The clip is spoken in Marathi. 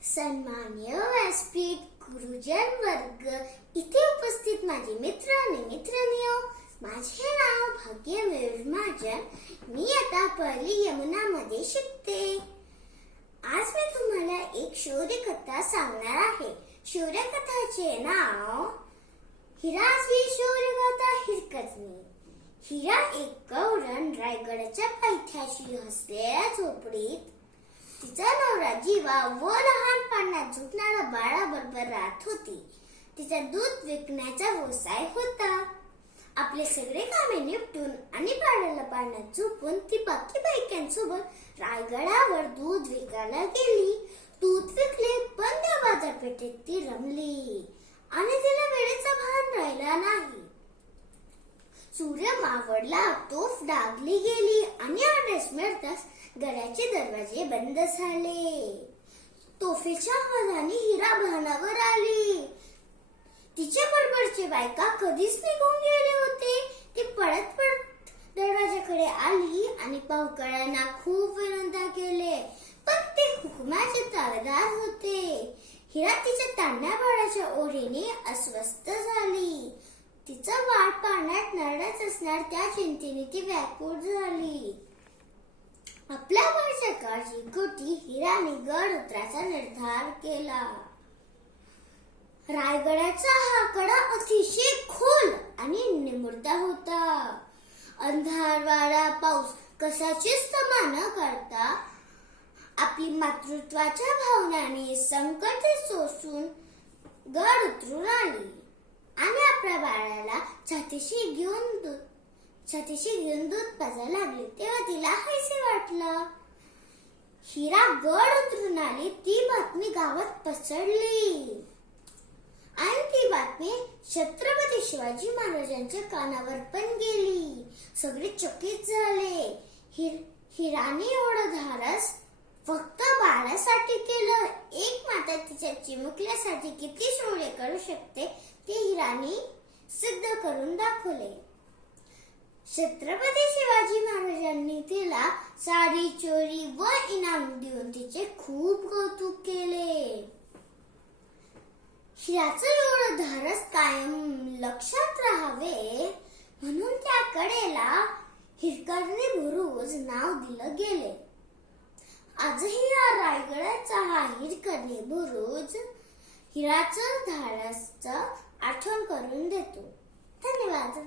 सन्माननीय व्यासपीठ, गुरुजन वर्ग, इथे उपस्थित माझे मित्र आणि मैत्रिणींनो, माझे नाव भाग्य मयूर महाजन. मी आता पहिली यमुनामध्ये शिकते. आज मी तुम्हाला एक शौर्यकथा सांगणार आहे. शौर्यकथाचे नाव हिराची शौर्यगाथा हिरकणी. हिरा एक गौरण रायगडाच्या पायथ्याशी असलेल्या झोपडीत तिचा नवरा जीवा व लहानपणात झोपणाऱ्या बाळाबरोबर राहत होती. तिचा दूध विकण्याचा व्यवसाय होता. आपले सगळे कामे निपटून आणि बाळाला पाण्यात झोपून ती बाकी बायकांसोबत रायगडावर दूध विकायला गेली. दूध विकले, पण त्या बाजारपेठेत ती रमली आणि तिला वेळेचा भान राहिला नाही. सूर्य मावळला, तोफ डागली गेली आणि आदेश मिळताच गडाचे दरवाजे बंद झाले. तोफेच्या आवाजाने हिरा भानावर आली. तिच्या बरोबरचे बायका कधीच निघून गेले होते. ती पळत पळत दरवाजाकडे आली आणि पावकळ्यांना खूप विनंती केले, पण ते हुकुमाचे तारदार होते. हिरा तिच्या तान्ह्या बाळाच्या ओढीने अस्वस्थ झाली. तिचं बाळ पाण्यात नरडत असणार त्या चिंतेने ती व्याकुळ झाली. आपल्या बाळाच्या काळजीपोटी हिराने गड उतरायचा निर्धार केला. रायगडाचा हा कडा अतिशय खोल आणि निमुळता होता. अंधार, वारा, पाऊस कशाचीच तमा न करता आपली मातृत्वाच्या भावनाने संकट सोसून गड उतरून आली आणि आपल्या बाळाला छातीशी घेऊन दूध पाजायला लागली. तेव्हा तिला हायसे वाटलं. हिरा गड उतरून आली. ती बातमी गावात पसरली आणि ती बातमी छत्रपती शिवाजी महाराजांच्या कानावर पण गेली. सगळे चकित झाले. हिराने एवढं धाडस फक्त बाळासाठी केलं. एक माता तिच्या चिमुकल्यासाठी किती शौर्य करू शकते ते हिराने सिद्ध करून दाखवले. छत्रपती शिवाजी महाराजांनी तिला साडी, चोरी व इनाम देऊन तिचे खूप कौतुक केले. हिराचं एवढं धाडस कायम लक्षात राहावे म्हणून त्या कडेला हिरकणी बुरुज नाव दिलं गेले. आजही या रायगडाचा हा हिरकणी बुरुज हिराचं धाडसचं आठवण करून देतो. धन्यवाद.